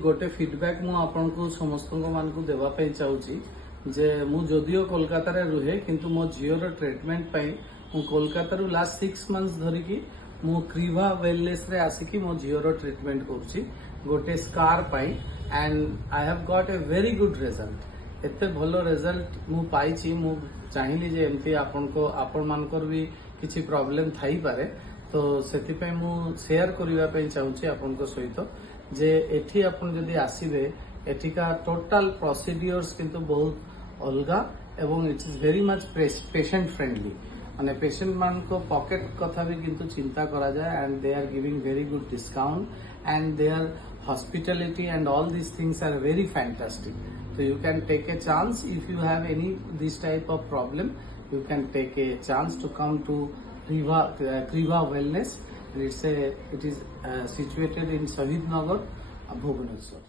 गोटे फीडबैक मु आपन को समस्त मान को देवा पे चाहूची जे मु जदियो कोलकाता रे रुहे किंतु मो झीओर ट्रीटमेंट पई मु कोलकाता रु लास्ट 6 मंथ्स धरी की मु क्रीवा वेलनेस रे आसिकी मो झीओर ट्रीटमेंट करूची गोटे स्कार पई and I have got a very good result. एते भलो रिजल्ट मु पाइची। मु चाहिली जे एमती आपन को आपन मानकर भी किछि प्रॉब्लम थाई पारे तो सेति पे मु शेयर करिवा पे चाहूची आपन को सहित जे एठी अपन जदि आसीबे एठिका टोटल प्रोसीड्यूर्स किंतु बहुत अलगा एवं it is very much patient friendly माने पेशेंट मान को पॉकेट कथा भी किंतु चिंता करा जाए and they are giving very good discount and their hospitality and all these things are very fantastic. So you can take a chance if you have any this type of problem, you can take a chance to come to Kriva Wellness. It is situated in Shahid Nagar, Bhubaneswar.